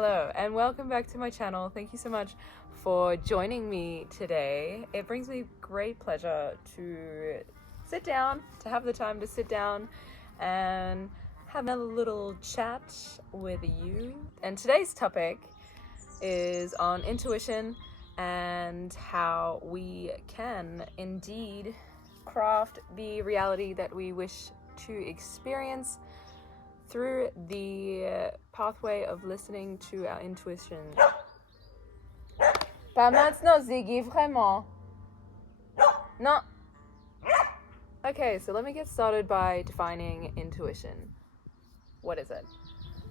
Hello and welcome back to my channel. Thank you so much for joining me today. It brings me great pleasure to have the time to sit down and have another little chat with you. And today's topic is on intuition and how we can indeed craft the reality that we wish to experience through the pathway of listening to our intuition. Pas maintenant, Ziggy, vraiment. Non. Okay, so let me get started by defining intuition. What is it?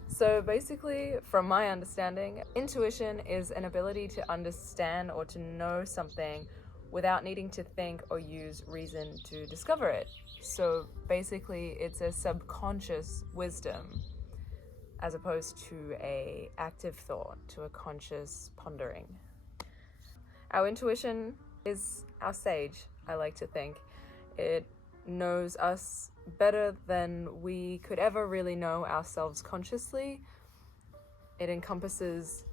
So basically, from my understanding, intuition is an ability to understand or to know something without needing to think or use reason to discover it. So basically, it's a subconscious wisdom as opposed to a active thought, to a conscious pondering. Our intuition is our sage, I like to think. It knows us better than we could ever really know ourselves consciously. It encompasses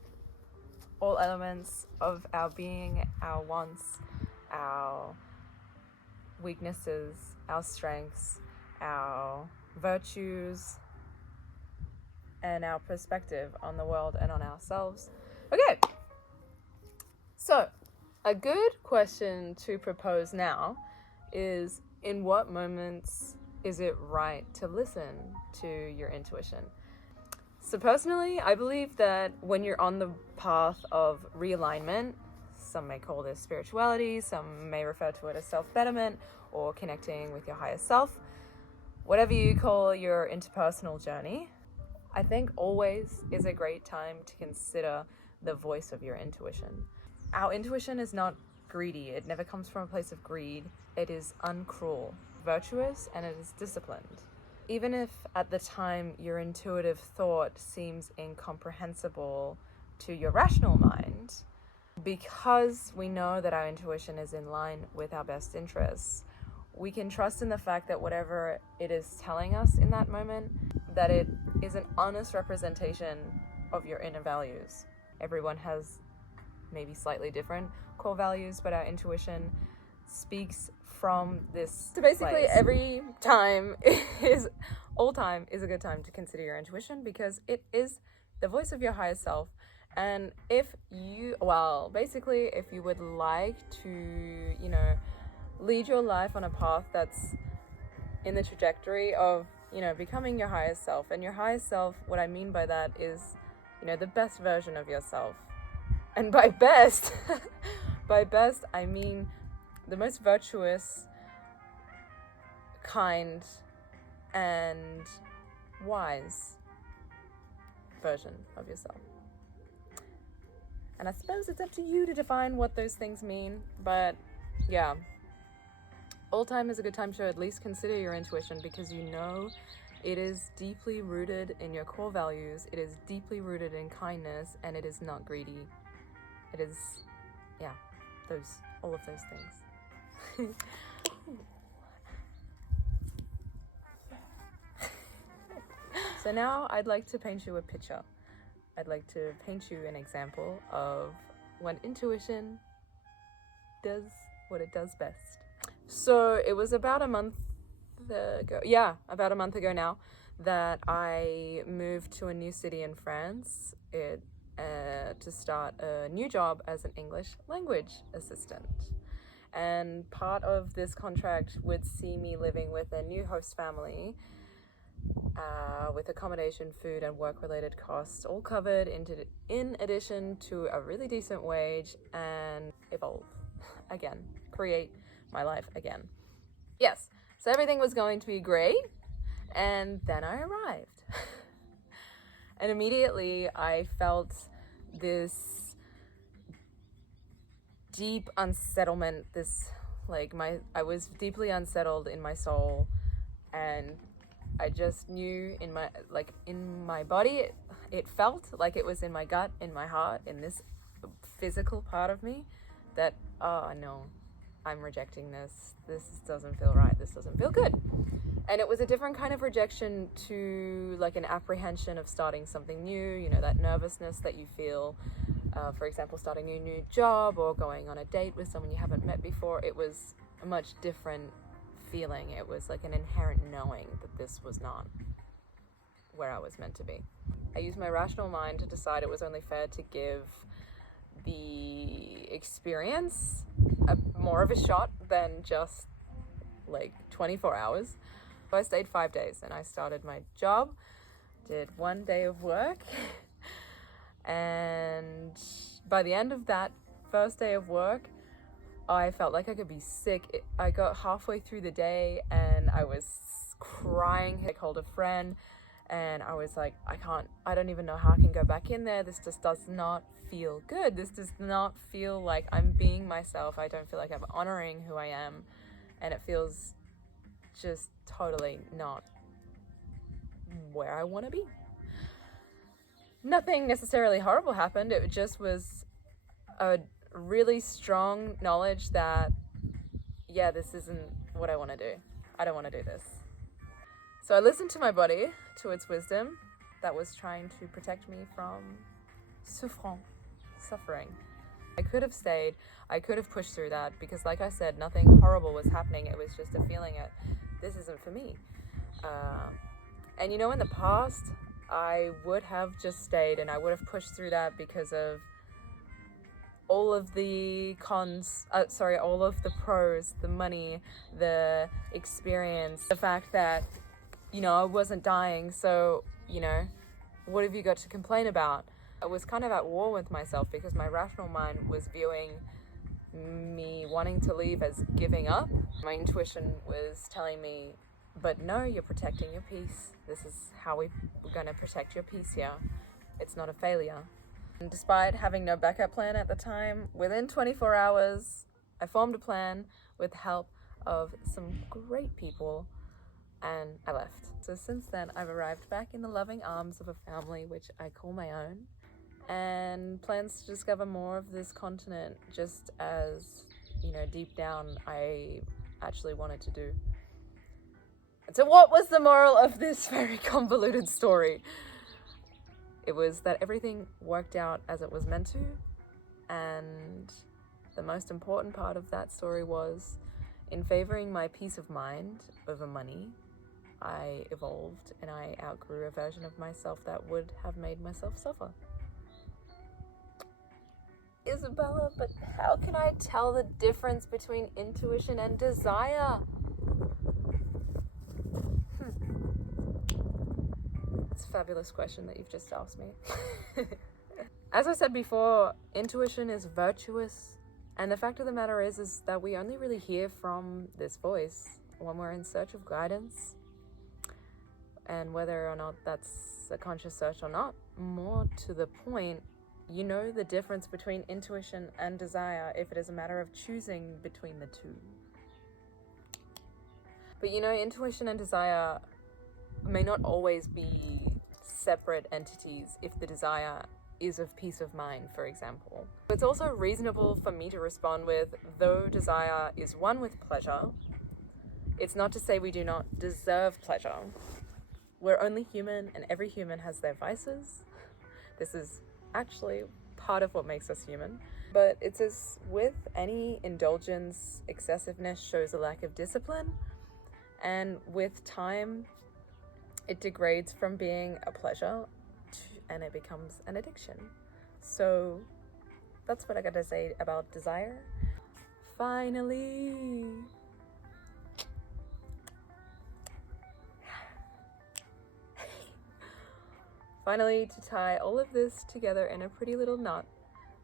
all elements of our being, our wants, our weaknesses, our strengths, our virtues, and our perspective on the world and on ourselves. Okay, so a good question to propose now is, in what moments is it right to listen to your intuition? So personally, I believe that when you're on the path of realignment, some may call this spirituality, some may refer to it as self-betterment or connecting with your higher self, whatever you call your interpersonal journey, I think always is a great time to consider the voice of your intuition. Our intuition is not greedy. It never comes from a place of greed. It is uncruel, virtuous, and it is disciplined. Even if at the time your intuitive thought seems incomprehensible to your rational mind, because we know that our intuition is in line with our best interests, we can trust in the fact that whatever it is telling us in that moment, that it is an honest representation of your inner values. Everyone has maybe slightly different core values, but our intuition speaks from this. So basically, all time is a good time to consider your intuition, because it is the voice of your higher self. And if you would like to, lead your life on a path that's in the trajectory of, becoming your highest self. And your highest self, what I mean by that is, the best version of yourself. And by best, I mean the most virtuous, kind, and wise version of yourself. And I suppose it's up to you to define what those things mean, but yeah. All time is a good time to at least consider your intuition, because it is deeply rooted in your core values, it is deeply rooted in kindness, and it is not greedy. It is, all of those things. So now I'd like to paint you a picture. I'd like to paint you an example of when intuition does what it does best. So it was about a month ago now, that I moved to a new city in France to start a new job as an English language assistant. And part of this contract would see me living with a new host family, with accommodation, food, and work-related costs all covered, in addition to a really decent wage, and evolve again, create my life again. Yes, so everything was going to be great, and then I arrived. And immediately I felt this deep unsettlement, I was deeply unsettled in my soul, and I just knew in my body, it felt like it was in my gut, in my heart, in this physical part of me, that, oh no, I'm rejecting this. This doesn't feel right. This doesn't feel good. And it was a different kind of rejection to like an apprehension of starting something new, you know, that nervousness that you feel, for example, starting a new job or going on a date with someone you haven't met before. It was a much different feeling. It was like an inherent knowing that this was not where I was meant to be. I used my rational mind to decide it was only fair to give the experience more of a shot than just like 24 hours. I stayed 5 days and I started my job, did 1 day of work, and by the end of that first day of work, I felt like I could be sick. I got halfway through the day and I was crying. I called a friend and I was like, I don't even know how I can go back in there. This just does not feel good. This does not feel like I'm being myself. I don't feel like I'm honoring who I am. And it feels just totally not where I want to be. Nothing necessarily horrible happened. It just was a really strong knowledge that, yeah, this isn't what I want to do. I don't want to do this. So I listened to my body, to its wisdom that was trying to protect me from suffering. I could have stayed. I could have pushed through that because, like I said, nothing horrible was happening. It was just a feeling that this isn't for me. And you know, in the past, I would have just stayed and I would have pushed through that because of all of the all of the pros, the money, the experience, the fact that, you know, I wasn't dying. So, you know, what have you got to complain about? I was kind of at war with myself because my rational mind was viewing me wanting to leave as giving up. My intuition was telling me, but no, you're protecting your peace. This is how we're going to protect your peace here. It's not a failure. And despite having no backup plan at the time, within 24 hours, I formed a plan with the help of some great people and I left. So since then, I've arrived back in the loving arms of a family which I call my own, and plans to discover more of this continent, just as, you know, deep down I actually wanted to do. So what was the moral of this very convoluted story? It was that everything worked out as it was meant to, and the most important part of that story was, in favoring my peace of mind over money, I evolved and I outgrew a version of myself that would have made myself suffer. Isabella, but how can I tell the difference between intuition and desire? It's a fabulous question that you've just asked me. As I said before, intuition is virtuous, and the fact of the matter is that we only really hear from this voice when we're in search of guidance, and whether or not that's a conscious search or not, more to the point, you know the difference between intuition and desire if it is a matter of choosing between the two. But you know, intuition and desire may not always be separate entities if the desire is of peace of mind, for example. It's also reasonable for me to respond with, though desire is one with pleasure, it's not to say we do not deserve pleasure. We're only human, and every human has their vices. This is actually part of what makes us human. But it's as with any indulgence, excessiveness shows a lack of discipline, and with time, it degrades from being a pleasure and it becomes an addiction. So that's what I gotta say about desire. Finally. Finally, to tie all of this together in a pretty little knot,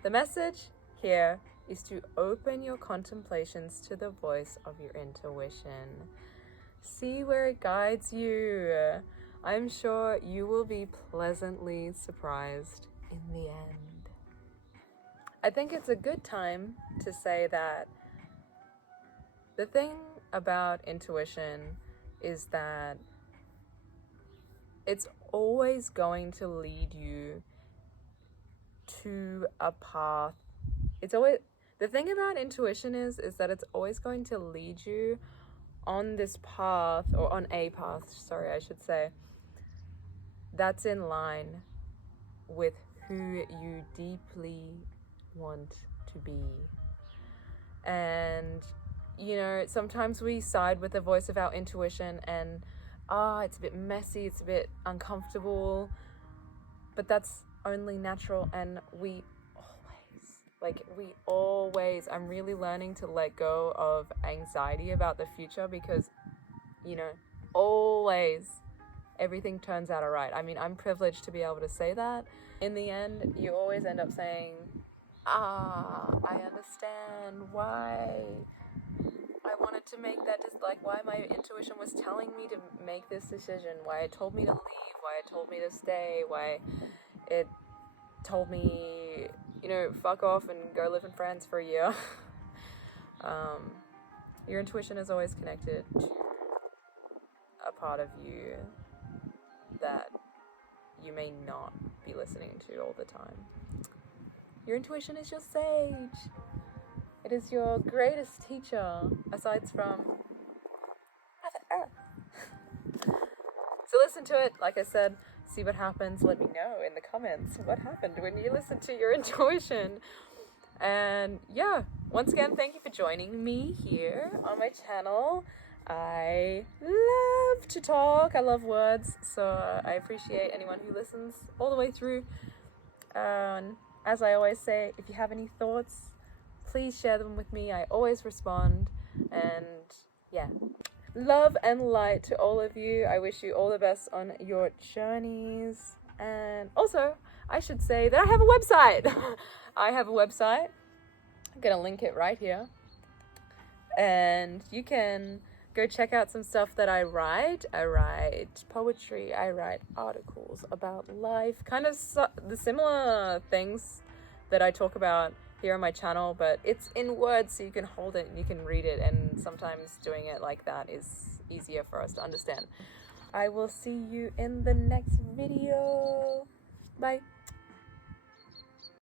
the message here is to open your contemplations to the voice of your intuition. See where it guides you. I'm sure you will be pleasantly surprised in the end. I think it's a good time to say that the thing about intuition is that it's always going to lead you to a path. The thing about intuition is that it's always going to lead you on this path, or on a path, sorry, I should say, that's in line with who you deeply want to be. And, you know, sometimes we side with the voice of our intuition and, it's a bit messy, it's a bit uncomfortable, but that's only natural. And I'm really learning to let go of anxiety about the future, because, you know, always everything turns out all right. I mean, I'm privileged to be able to say that. In the end, you always end up saying, I understand why I wanted to make that, why my intuition was telling me to make this decision, why it told me to leave, why it told me to stay, why it told me, you know, fuck off and go live in France for a year. Your intuition is always connected to a part of you that you may not be listening to all the time. Your intuition is your sage. It is your greatest teacher, aside from Mother Earth. So listen to it, like I said, see what happens. Let me know in the comments what happened when you listen to your intuition. And yeah, once again, thank you for joining me here on my channel. I love to talk, I love words, so I appreciate anyone who listens all the way through. As I always say, if you have any thoughts, please share them with me. I always respond. And yeah, love and light to all of you. I wish you all the best on your journeys. And also, I should say that I have a website. I have a website. I'm gonna link it right here. And you can go check out some stuff that I write. I write poetry, I write articles about life, kind of the similar things that I talk about here on my channel, but it's in words, so you can hold it and you can read it, and sometimes doing it like that is easier for us to understand. I will see you in the next video. Bye.